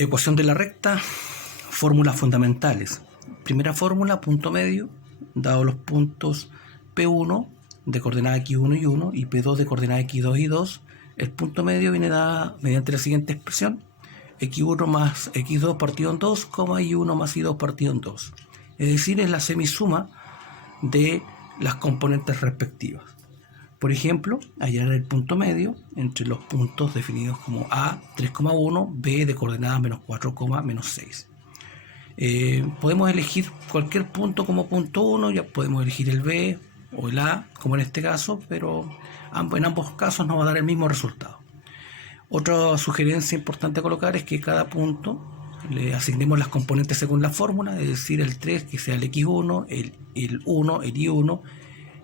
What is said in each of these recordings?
Ecuación de la recta, fórmulas fundamentales. Primera fórmula, punto medio, dado los puntos P1 de coordenada x1 y 1 y P2 de coordenada x2 y 2, el punto medio viene dado mediante la siguiente expresión: x1 más x2 partido en 2, y1 más y2 partido en 2. Es decir, es la semisuma de las componentes respectivas. Por ejemplo, hallar el punto medio entre los puntos definidos como A 3,1, B de coordenada menos 4, menos 6. Podemos elegir cualquier punto como punto 1, ya podemos elegir el B o el A, como en este caso, pero en ambos casos nos va a dar el mismo resultado. Otra sugerencia importante a colocar es que cada punto le asignemos las componentes según la fórmula, es decir, el 3 que sea el x1, el 1, el y1,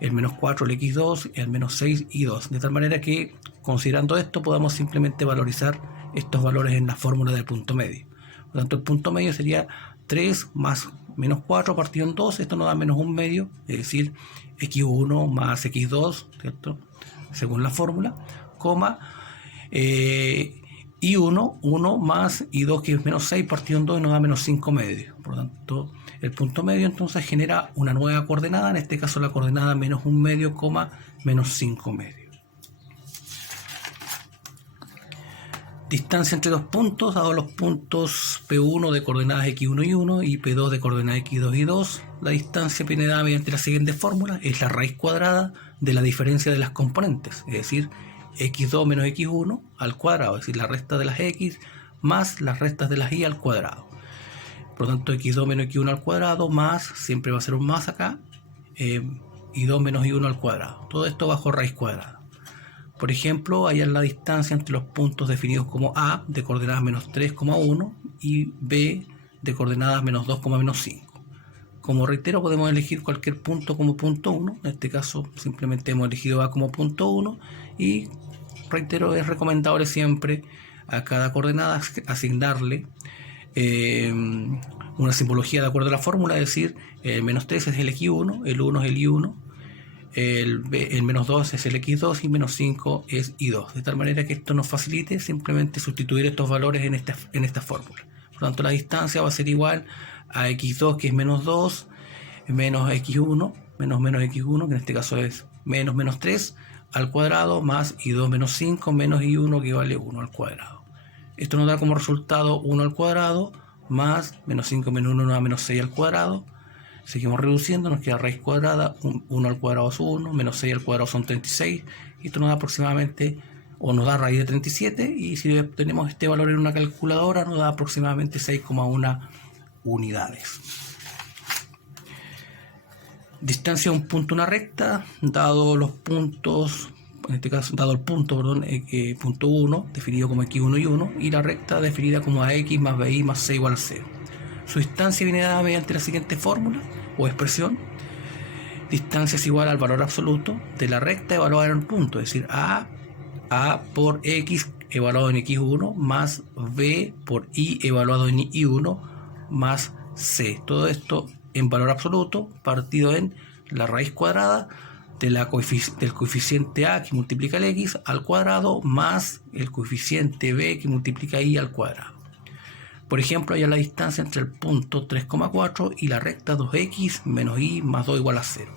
el menos 4, el x2, el menos 6, y2. De tal manera que, considerando esto, podamos simplemente valorizar estos valores en la fórmula del punto medio. Por lo tanto, el punto medio sería 3 más menos 4 partido en 2. Esto nos da menos 1 medio, es decir, x1 más x2, ¿cierto?, según la fórmula, y1, 1 más y2, que es menos 6 partido en 2, y nos da menos 5 medios. Por lo tanto, el punto medio entonces genera una nueva coordenada, en este caso la coordenada menos 1 medio, menos 5 medios. Distancia entre dos puntos, dado los puntos P1 de coordenadas x1 y 1 y P2 de coordenadas x2 y 2, la distancia viene dada mediante la siguiente fórmula: es la raíz cuadrada de la diferencia de las componentes, es decir, x2 menos x1 al cuadrado, es decir, la resta de las x más las restas de las y al cuadrado. Por lo tanto, x2 menos x1 al cuadrado más, siempre va a ser un más acá, y2 menos y1 al cuadrado. Todo esto bajo raíz cuadrada. Por ejemplo, hallar la distancia entre los puntos definidos como A de coordenadas menos 3,1 y B de coordenadas menos 2, menos 5. Como reitero, podemos elegir cualquier punto como punto 1. En este caso, simplemente hemos elegido A como punto 1. Y reitero, es recomendable siempre a cada coordenada asignarle una simbología de acuerdo a la fórmula, es decir, el menos 3 es el x1, el 1 es el y1, el menos 2 es el x2 y menos 5 es y2. De tal manera que esto nos facilite simplemente sustituir estos valores en esta fórmula. Por lo tanto, la distancia va a ser igual a x2, que es menos 2, menos x1, menos x1, que en este caso es menos 3, al cuadrado, más y2 menos 5, menos y1, que vale 1 al cuadrado. Esto nos da como resultado 1 al cuadrado, más menos 5 menos 1 nos da menos 6 al cuadrado. Seguimos reduciendo, nos queda raíz cuadrada, 1 al cuadrado es 1, menos 6 al cuadrado son 36. Y esto nos da aproximadamente, o nos da raíz de 37, y si obtenemos este valor en una calculadora, nos da aproximadamente 6,1 unidades. Distancia de un punto a una recta, dado los puntos, en este caso, dado el punto, punto 1, definido como x1 y 1, y la recta definida como ax más bi más c igual a 0. Su distancia viene dada mediante la siguiente fórmula o expresión: distancia es igual al valor absoluto de la recta evaluada en el punto, es decir, a por x evaluado en x1 más b por y evaluado en y1 más c. Todo esto en valor absoluto partido en la raíz cuadrada del coeficiente a que multiplica el x al cuadrado más el coeficiente b que multiplica y al cuadrado. Por ejemplo, hay la distancia entre el punto 3,4 y la recta 2x menos y más 2 igual a 0.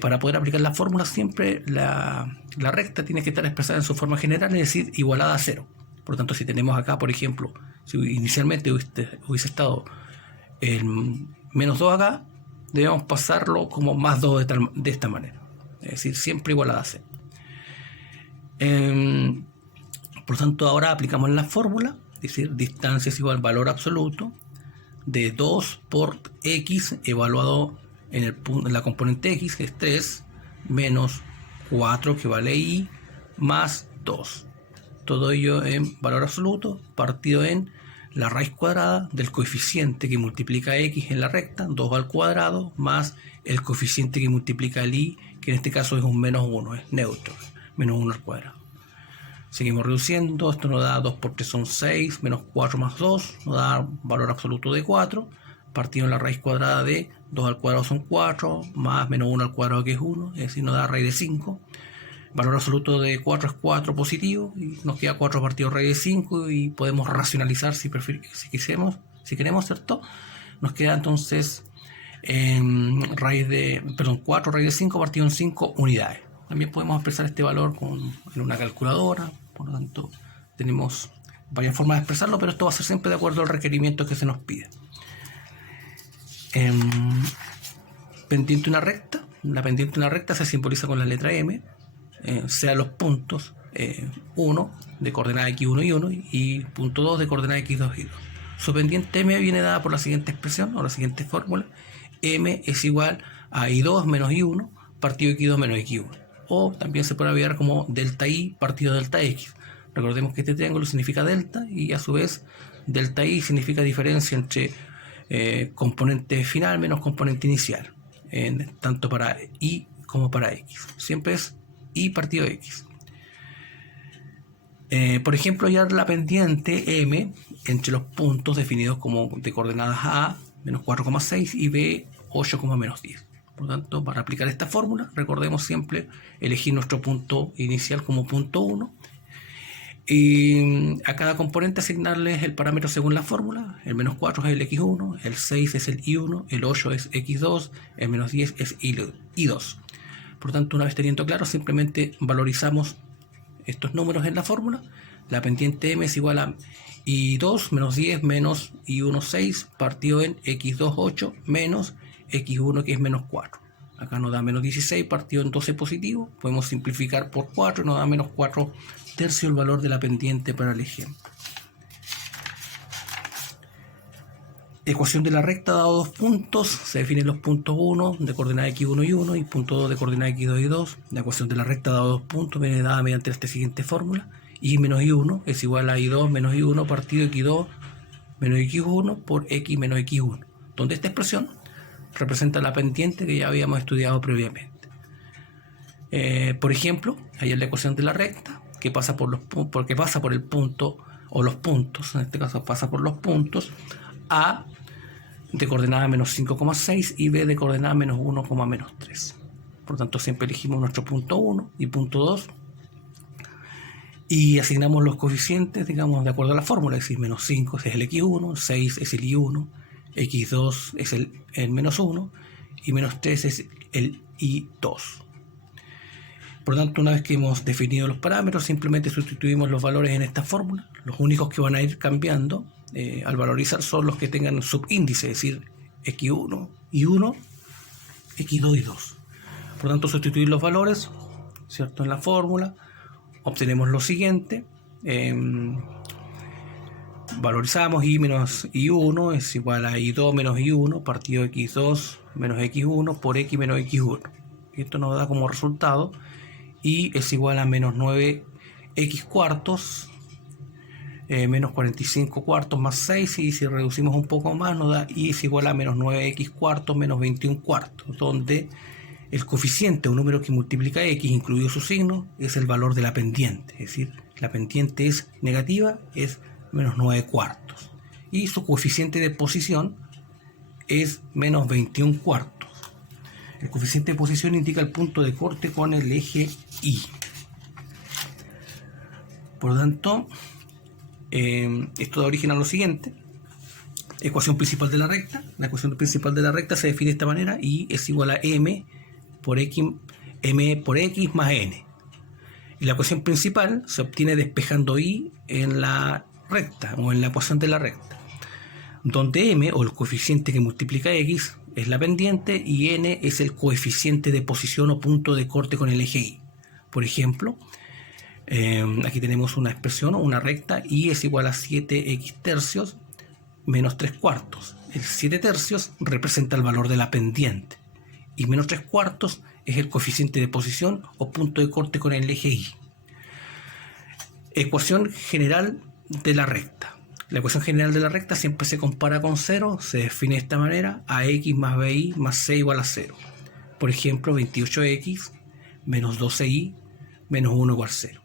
Para poder aplicar la fórmula, siempre la recta tiene que estar expresada en su forma general, es decir, igualada a 0. Por lo tanto, si tenemos acá, por ejemplo, si inicialmente hubiese estado el menos 2 acá, debemos pasarlo como más 2 de esta manera. Es decir, siempre igualada a 0. Por lo tanto, ahora aplicamos la fórmula, es decir, distancia es igual al valor absoluto de 2 por x evaluado en la componente x, que es 3, menos 4, que vale y, más 2. Todo ello en valor absoluto partido en la raíz cuadrada del coeficiente que multiplica x en la recta, 2 al cuadrado, más el coeficiente que multiplica el y, que en este caso es un menos 1, es neutro, menos 1 al cuadrado. Seguimos reduciendo, esto nos da 2 por 3 son 6, menos 4 más 2, nos da valor absoluto de 4, partido en la raíz cuadrada de 2 al cuadrado son 4, más menos 1 al cuadrado, que es 1, es decir, nos da raíz de 5, valor absoluto de 4 es 4 positivo, y nos queda 4 partido raíz de 5, y podemos racionalizar si queremos, ¿cierto? Nos queda entonces 4 raíz de 5 partido en 5 unidades. También podemos expresar este valor en una calculadora, por lo tanto tenemos varias formas de expresarlo, pero esto va a ser siempre de acuerdo al requerimiento que se nos pide. Pendiente una recta. La pendiente de una recta se simboliza con la letra M, sea los puntos 1 de coordenada x1 y 1 y punto 2 de coordenada x2 y 2. Su pendiente M viene dada por la siguiente expresión o la siguiente fórmula: M es igual a I2 menos I1 partido x2 menos x1. O también se puede abreviar como delta I partido delta X. Recordemos que este triángulo significa delta, y a su vez delta I significa diferencia entre componente final menos componente inicial, tanto para Y como para X. Siempre es Y partido X. Por ejemplo, hallar la pendiente M entre los puntos definidos como de coordenadas A menos 4,6 y B 8,-10. Por lo tanto, para aplicar esta fórmula, recordemos siempre elegir nuestro punto inicial como punto 1, y a cada componente asignarles el parámetro según la fórmula. El menos 4 es el x1, el 6 es el y1, el 8 es x2, el menos 10 es y2. Por lo tanto, una vez teniendo claro, simplemente valorizamos estos números en la fórmula. La pendiente M es igual a y2 menos 10 menos y1 6 partido en x2 8 menos x1 que es menos 4. Acá nos da menos 16 partido en 12 positivo. Podemos simplificar por 4 y nos da menos 4 tercios el valor de la pendiente para el ejemplo. Ecuación de la recta dado dos puntos. Se definen los puntos 1 de coordenada x1 y 1 y punto 2 de coordenada x2 y 2. La ecuación de la recta dado dos puntos viene dada mediante esta siguiente fórmula: y menos y1 es igual a y2 menos y1 partido x2 menos x1 por x menos x1, donde esta expresión representa la pendiente que ya habíamos estudiado previamente. Por ejemplo, hay la ecuación de la recta que pasa por el punto, o los puntos, en este caso pasa por los puntos A de coordenada menos 5,6 y B de coordenada menos 1,-3. Por lo tanto, siempre elegimos nuestro punto 1 y punto 2 y asignamos los coeficientes, digamos, de acuerdo a la fórmula. Es decir, menos 5 es el x1, 6 es el y1, x2 es el menos 1 y menos 3 es el y2. Por lo tanto, una vez que hemos definido los parámetros, simplemente sustituimos los valores en esta fórmula. Los únicos que van a ir cambiando al valorizar son los que tengan subíndice, es decir, x1 y 1, x2 y 2. Por lo tanto, sustituir los valores, ¿cierto?, en la fórmula, obtenemos lo siguiente. Valorizamos y menos y1 es igual a y2 menos y1 partido x2 menos x1 por x menos x1. Y esto nos da como resultado y es igual a menos 9x cuartos menos 45 cuartos más 6, y si reducimos un poco más nos da y es igual a menos 9x cuartos menos 21 cuartos, donde el coeficiente, un número que multiplica x incluido su signo, es el valor de la pendiente. Es decir, la pendiente es negativa, es menos 9 cuartos, y su coeficiente de posición es menos 21 cuartos. El coeficiente de posición indica el punto de corte con el eje Y. Por lo tanto, esto da origen a lo siguiente: ecuación principal de la recta. La ecuación principal de la recta se define de esta manera: y es igual a m por x más n. Y la ecuación principal se obtiene despejando y en la recta o en la ecuación de la recta, donde m, o el coeficiente que multiplica x, es la pendiente y n es el coeficiente de posición o punto de corte con el eje Y. Por ejemplo, aquí tenemos una expresión o una recta: y es igual a 7x tercios menos 3 cuartos. El 7 tercios representa el valor de la pendiente y menos 3 cuartos es el coeficiente de posición o punto de corte con el eje Y. Ecuación general de la recta. La ecuación general de la recta siempre se compara con 0, se define de esta manera: ax más bi más c igual a 0. Por ejemplo, 28x menos 12y menos 1 igual a 0.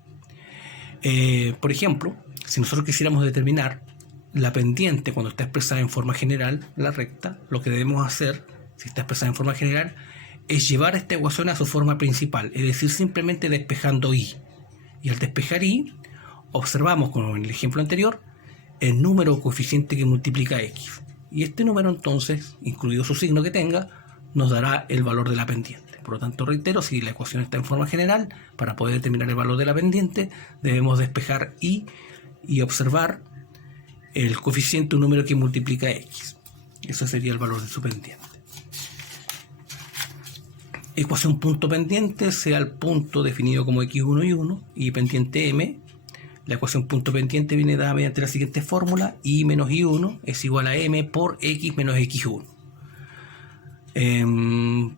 Por ejemplo, si nosotros quisiéramos determinar la pendiente cuando está expresada en forma general, la recta, lo que debemos hacer, si está expresada en forma general, es llevar esta ecuación a su forma principal, es decir, simplemente despejando y. Y al despejar y, observamos, como en el ejemplo anterior, el número o coeficiente que multiplica x. Y este número entonces, incluido su signo que tenga, nos dará el valor de la pendiente. Por lo tanto, reitero, si la ecuación está en forma general, para poder determinar el valor de la pendiente, debemos despejar y observar el coeficiente o número que multiplica x. Eso sería el valor de su pendiente. Ecuación punto pendiente, sea el punto definido como x1 y 1 y pendiente m. La ecuación punto pendiente viene dada mediante la siguiente fórmula: y menos y1 es igual a m por x menos x1.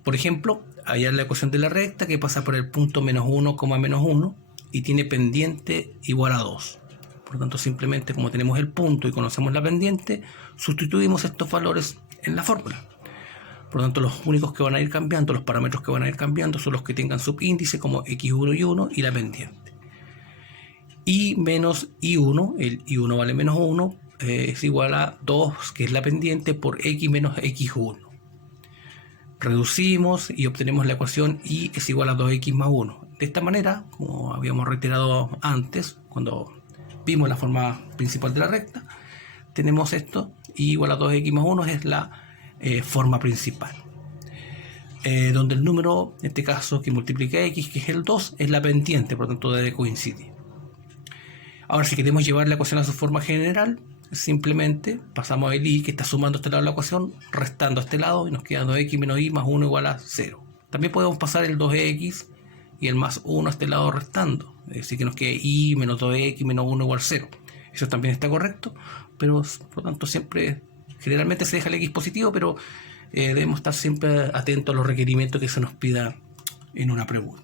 Por ejemplo, hallar la ecuación de la recta que pasa por el punto menos 1, menos 1 y tiene pendiente igual a 2. Por lo tanto, simplemente como tenemos el punto y conocemos la pendiente, sustituimos estos valores en la fórmula. Por lo tanto, los únicos que van a ir cambiando, los parámetros que van a ir cambiando son los que tengan subíndice como x1 y 1 y la pendiente. Y menos y1, el y1 vale menos 1, es igual a 2, que es la pendiente, por x menos x1. Reducimos y obtenemos la ecuación y es igual a 2x más 1. De esta manera, como habíamos reiterado antes, cuando vimos la forma principal de la recta, tenemos esto, y igual a 2x más 1 es la forma principal, donde el número, en este caso que multiplica x, que es el 2, es la pendiente, por lo tanto debe coincidir. Ahora, si queremos llevar la ecuación a su forma general, simplemente pasamos el y que está sumando a este lado de la ecuación, restando a este lado, y nos queda 2x menos y más 1 igual a 0. También podemos pasar el 2x y el más 1 a este lado restando, es decir, que nos quede y menos 2x menos 1 igual a 0. Eso también está correcto, pero por lo tanto siempre, generalmente se deja el x positivo, pero debemos estar siempre atentos a los requerimientos que se nos pida en una pregunta.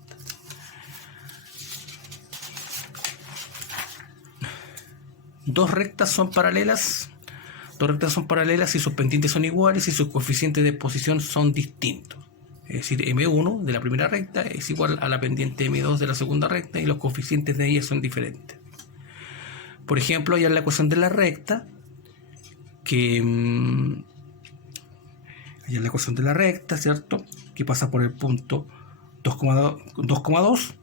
Dos rectas son paralelas si sus pendientes son iguales y sus coeficientes de posición son distintos. Es decir, M1 de la primera recta es igual a la pendiente M2 de la segunda recta y los coeficientes de ellas son diferentes. Por ejemplo, hallar la ecuación de la recta, ¿cierto? Que pasa por el punto 2,2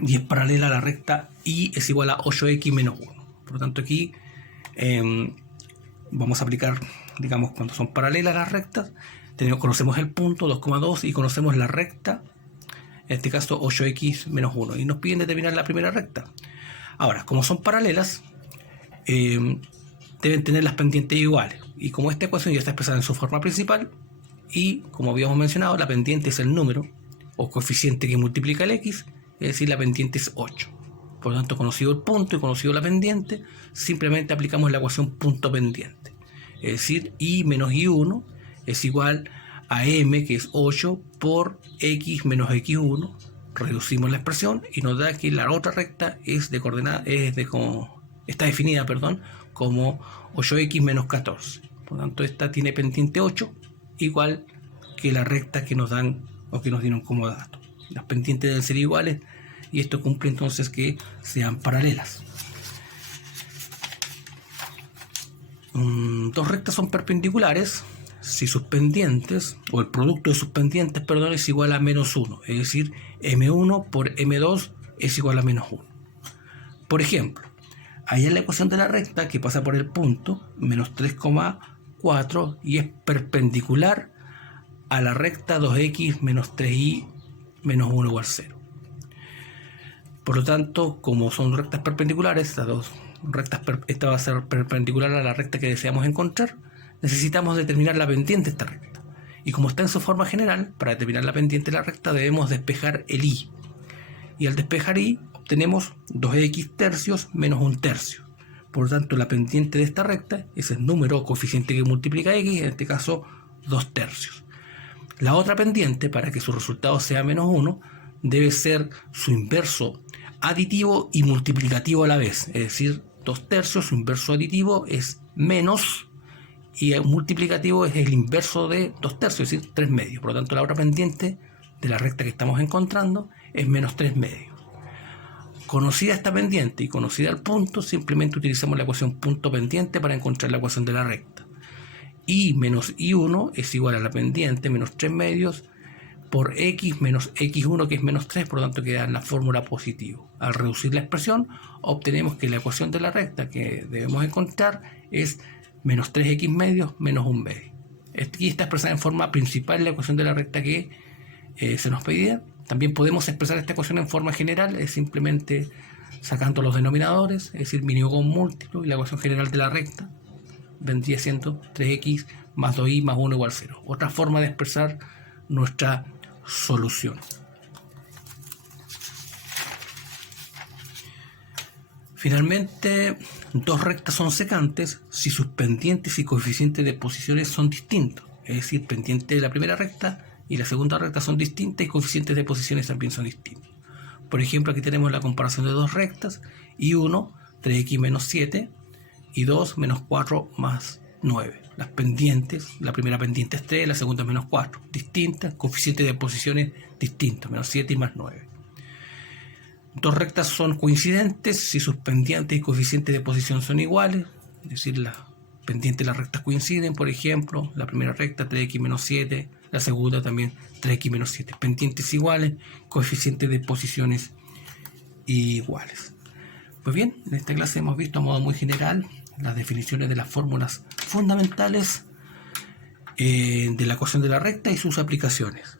y es paralela a la recta y es igual a 8x menos 1. Por lo tanto, aquí vamos a aplicar, digamos, cuando son paralelas las rectas, conocemos el punto 2,2 y conocemos la recta, en este caso 8x menos 1, y nos piden determinar la primera recta. Ahora, como son paralelas, deben tener las pendientes iguales, y como esta ecuación ya está expresada en su forma principal, y como habíamos mencionado, la pendiente es el número o coeficiente que multiplica el x, es decir, la pendiente es 8. Por lo tanto, conocido el punto y conocido la pendiente, simplemente aplicamos la ecuación punto pendiente. Es decir, y menos y1 es igual a m, que es 8, por x menos x1. Reducimos la expresión y nos da que la otra recta es de coordenada, está definida, como 8x menos 14. Por lo tanto, esta tiene pendiente 8, igual que la recta que nos dan o que nos dieron como dato. Las pendientes deben ser iguales, y esto cumple entonces que sean paralelas. Dos rectas son perpendiculares si sus pendientes, o el producto de sus pendientes, es igual a menos 1, es decir, m1 por m2 es igual a menos 1. Por ejemplo, ahí en la ecuación de la recta que pasa por el punto menos 3,4 y es perpendicular a la recta 2x menos 3y menos 1 igual a 0. Por lo tanto, como son rectas perpendiculares, estas dos rectas, esta va a ser perpendicular a la recta que deseamos encontrar, necesitamos determinar la pendiente de esta recta. Y como está en su forma general, para determinar la pendiente de la recta debemos despejar el y. Y al despejar y, obtenemos 2x tercios menos 1 tercio. Por lo tanto, la pendiente de esta recta es el número o coeficiente que multiplica x, en este caso 2 tercios. La otra pendiente, para que su resultado sea menos 1, debe ser su inverso aditivo y multiplicativo a la vez. Es decir, 2 tercios, su inverso aditivo es menos, y el multiplicativo es el inverso de 2 tercios, es decir, 3 medios. Por lo tanto, la otra pendiente de la recta que estamos encontrando es menos 3 medios. Conocida esta pendiente y conocida el punto, simplemente utilizamos la ecuación punto pendiente para encontrar la ecuación de la recta. Y menos y1 es igual a la pendiente menos 3 medios por x menos x1, que es menos 3, por lo tanto queda en la fórmula positivo. Al reducir la expresión, obtenemos que la ecuación de la recta que debemos encontrar es menos 3x medios menos 1 medio. Aquí está expresada en forma principal la ecuación de la recta que se nos pedía. También podemos expresar esta ecuación en forma general, es simplemente sacando los denominadores, es decir, mínimo común múltiplo, y la ecuación general de la recta vendría siendo 3x más 2y más 1 igual 0. Otra forma de expresar nuestra solución. Finalmente, dos rectas son secantes si sus pendientes y coeficientes de posiciones son distintos. Es decir, pendiente de la primera recta y la segunda recta son distintas y coeficientes de posiciones también son distintos. Por ejemplo, aquí tenemos la comparación de dos rectas, y 1, 3x menos 7, y 2, menos 4 más 9. Las pendientes, la primera pendiente es 3, la segunda es menos 4. Distintas, coeficientes de posiciones distintos, menos 7 y más 9. Dos rectas son coincidentes si sus pendientes y coeficientes de posición son iguales, es decir, las pendientes y las rectas coinciden. Por ejemplo, la primera recta 3x menos 7, la segunda también 3x menos 7. Pendientes iguales, coeficientes de posiciones iguales. Pues bien, en esta clase hemos visto a modo muy general las definiciones de las fórmulas fundamentales de la ecuación de la recta y sus aplicaciones.